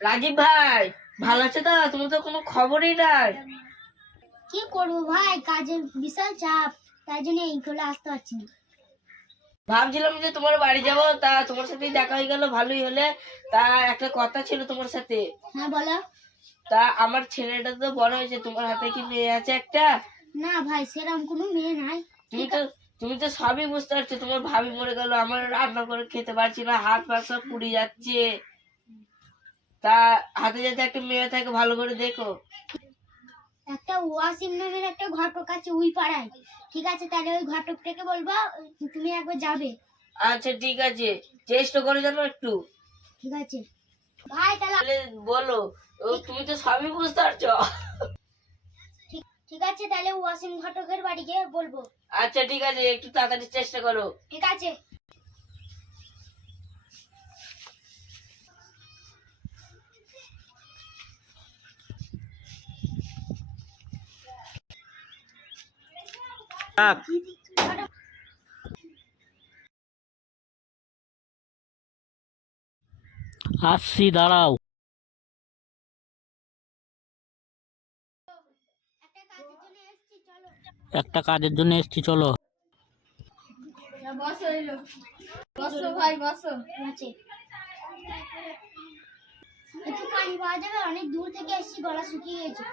রাজীব ভাই ভালো আছে তো? তুমি তো কোনো খবরই নাই। কি করব ভাই? কাজের বিশাল চাপ তাই জন্য এই করে আসতে পারছি না। ভাবছিলাম যে তোমার বাড়ি যাব তা তোমার সাথে দেখা হয়ে গেল ভালোই হলে। তা একটা কথা ছিল তোমার সাথে। হ্যাঁ বলো। তা আমার ছেলেটা তো বড় হয়েছে তোমার হাতে কি মেয়ে আছে একটা? না ভাই সেরকম কোনো মেয়ে নাই। তুমি তো তুমি তো সবই বুঝতে পারছ তোমার ভাবি মরে গেল আমার রান্না করে খেতে পারছি না হাত পা সব পুড়ে যাচ্ছে। তা হাতে যাতে একটা মেয়ে থাকে ভালো করে দেখো। একটা ওয়াসিম নামের একটা ঘটক আছে উই পাড়ায় ঠিক আছে তাহলে ওই ঘটকটাকে বলব তুমি একবার যাবে। আচ্ছা ঠিক আছে। চেষ্টা করে জানো একটু। ঠিক আছে। ভাই তাহলে বলো তুমি তো সবই বুঝতে পারছ। ঠিক ঠিক আছে তাহলে ওয়াসিম ঘটকের বাড়ি গিয়ে বলব। আচ্ছা ঠিক আছে একটু তাড়াতাড়ি চেষ্টা করো। ঠিক আছে। আসছি দাঁড়াও। একটা কাজের জন্য এসেছি চলো। একটা কাজের জন্য এসছি চলো ভাই বসো। ঠিক আছে একটু পানি পাওয়া যাবে অনেক দূর থেকে এসেছি গলা শুকিয়ে গেছে।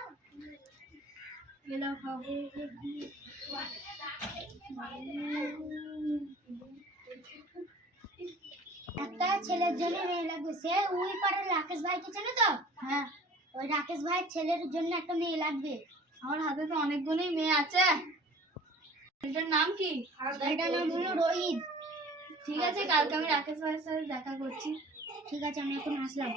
একটা ছেলের জন্য মেয়ে লাগবে। সে ওই পাড়ার রাকেশ ভাইকে চেনো তো? হ্যাঁ। ওই রাকেশ ভাইয়ের ছেলের জন্য একটা মেয়ে লাগবে। আমার হাতে তো অনেকগুলোই মেয়ে আছে। এটার নাম কি? এটার নাম হলো রোহিত। ঠিক আছে, কালকে আমি রাকেশ ভাইয়ের সাথে দেখা করছি। ঠিক আছে, আমি এখন আসলাম।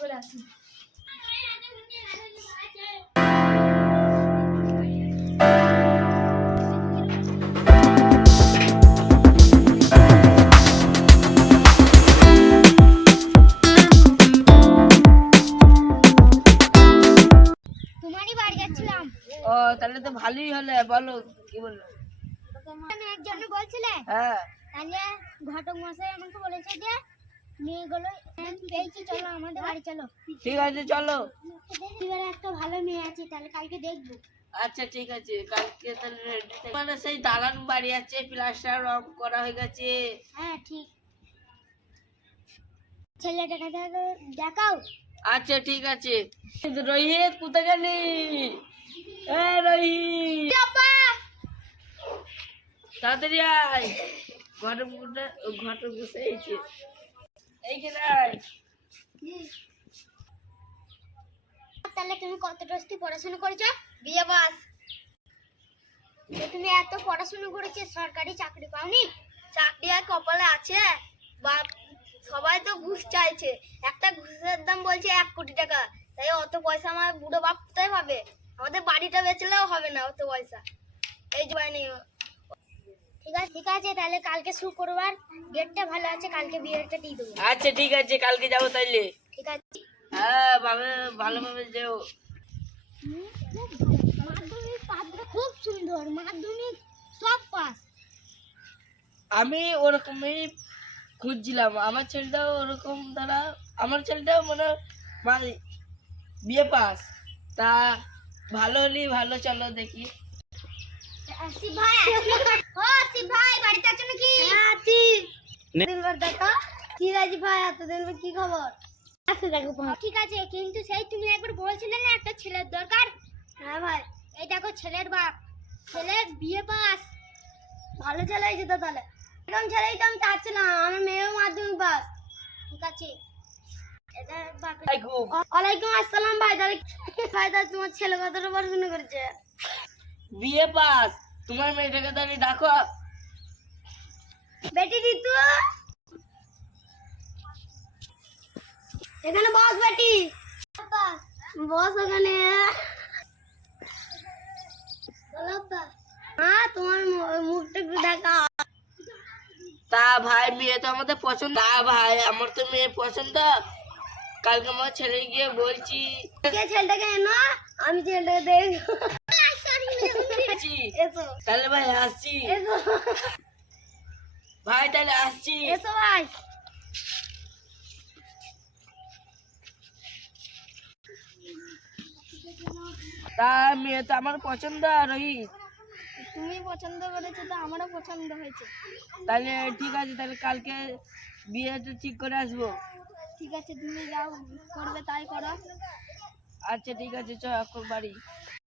রাকেশের সাথে দেখা করে আসি তোমারই বাড়ি যাচ্ছিলাম। ও তাহলে তো ভালোই হলে বলো কি বলল? আমি একজন বলছিলে? হ্যাঁ। তাহলে ঘটক মশাই আমাকে বলেছে যে মেয়েগুলো পেয়েছি চলো আমাদের বাড়ি চলো। ঠিক আছে চলো। এবারে একটা ভালো মেয়ে আছে তাহলে কালকে দেখব। আচ্ছা ঠিক আছে। কালকে তাহলে মানে সেই দালান বাড়ি আছে প্লাস্টার রং করা হয়ে গেছে। হ্যাঁ ঠিক। ছেলেটাকে দেখো- দেখাও। আচ্ছা ঠিক আছে। রোহিত কোথায় গেলি? এ রোহিত। তাড়াতাড়ি আয়। ঘরে ঘরে বসে তাহলে তুমি কত দশটি পড়াশোনা করেছ? বিয়ে পাস তুমি এত পড়াশোনা করেছ, সরকারি চাকরি পাওনি? চাকরি আর কপালে আছে। বা সবাই তো ঘুষ চাইছে। একটা ঘুষের দাম বলছে এক কোটি টাকা। তাই অত পয়সা আমার বুড়ো বাপ কোথায় পাবে? আমাদের বাড়িটা বেচলেও হবে না অত পয়সা। এই নেই ঠিক আছে ঠিক আছে তাহলে কালকে শুক্রবার ডেটটা ভালো আছে কালকে বিয়েটা দিয়ে দেবো। আচ্ছা ঠিক আছে কালকে যাব তাইলে। ঠিক আছে। হ্যাঁ ভাবে ভালোভাবে যেও। মাধ্যমিক পাত্র খুব সুন্দর মাধ্যমিক সব পাস। আমি ওরকমই খুঁজছিলাম আমার ছেলেটাও ওরকম দ্বারা আমার ছেলেটাও মনে হয় মানে বিয়ে পাস। তা ভালো হলেই ভালো চলো দেখি। ভাই ও আসি ভাই বাড়িতে আছো নাকি? আছি। দিনবার দেখা। কি রাজি ভাই? এতদিন পর কি খবর? আছে দেখো ঠিক আছে কিন্তু সেই তুমি একবার বলছিলে না একটা ছেলের দরকার? হ্যাঁ ভাই। এই দেখো ছেলের বাপ ছেলের বিয়ে পাস। ভালো ছেলে হয়েছে তো তাহলে। এরকম ছেলেই তো আমি চাচ্ছি না আমার মেয়েও মাধ্যমিক পাস। ঠিক আছে। ওয়ালাইকুম। আসসালাম ভাই। তাহলে ভাই তাহলে তোমার ছেলে কতটা পড়াশোনা করেছে? বিয়ে পাস। তোমার মেয়েটাকে তাহলে ডাকো। বেটি ঋতু। এখানে বস বেটি। বস ওখানে। হ্যাঁ তোমার মুখটা একটু দেখা তা ভাই মেয়ে তো আমাদের পছন্দ। তা ভাই আমার তো মেয়ে পছন্দ। কালকে আমার ছেলে গিয়ে বলছি ছেলেটাকে এনো? আমি ছেলেটাকে দেখব। তাহলে ভাই আসছি। ভাই তাহলে আসছি। এসো ভাই। তা মেয়ে তো আমার পছন্দ রোহিত। তুমি পছন্দ করেছ তো আমারও পছন্দ হয়েছে। তাহলে ঠিক আছে তাহলে কালকে বিয়েটা ঠিক করে আসব। ঠিক আছে তুমি যাও করবে তাই করো। আচ্ছা ঠিক আছে চ এখন বাড়ি।